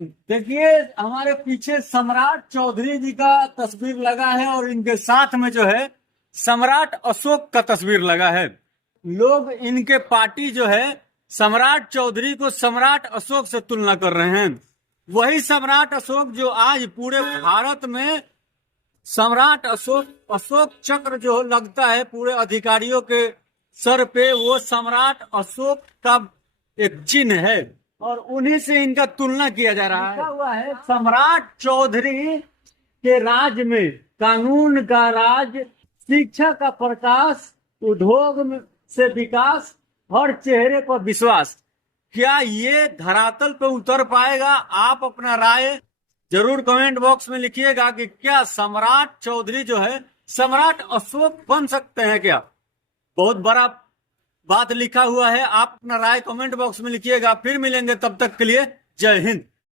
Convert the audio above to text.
देखिए, हमारे पीछे सम्राट चौधरी जी का तस्वीर लगा है और इनके साथ में जो है सम्राट अशोक का तस्वीर लगा है। लोग इनके पार्टी जो है सम्राट चौधरी को सम्राट अशोक से तुलना कर रहे हैं। वही सम्राट अशोक जो आज पूरे भारत में सम्राट अशोक अशोक चक्र जो लगता है पूरे अधिकारियों के सर पे, वो सम्राट अशोक का एक चिन्ह है और उन्हीं से इनका तुलना किया जा रहा है। लिखा हुआ है सम्राट चौधरी के राज में कानून का राज, शिक्षा का प्रकाश, उद्योग से विकास, हर चेहरे पर विश्वास। क्या ये धरातल पे उतर पाएगा? आप अपना राय जरूर कमेंट बॉक्स में लिखिएगा कि क्या सम्राट चौधरी जो है सम्राट अशोक बन सकते हैं क्या? बहुत बड़ा बात लिखा हुआ है। आप अपना राय कमेंट बॉक्स में लिखिएगा। फिर मिलेंगे, तब तक के लिए जय हिंद।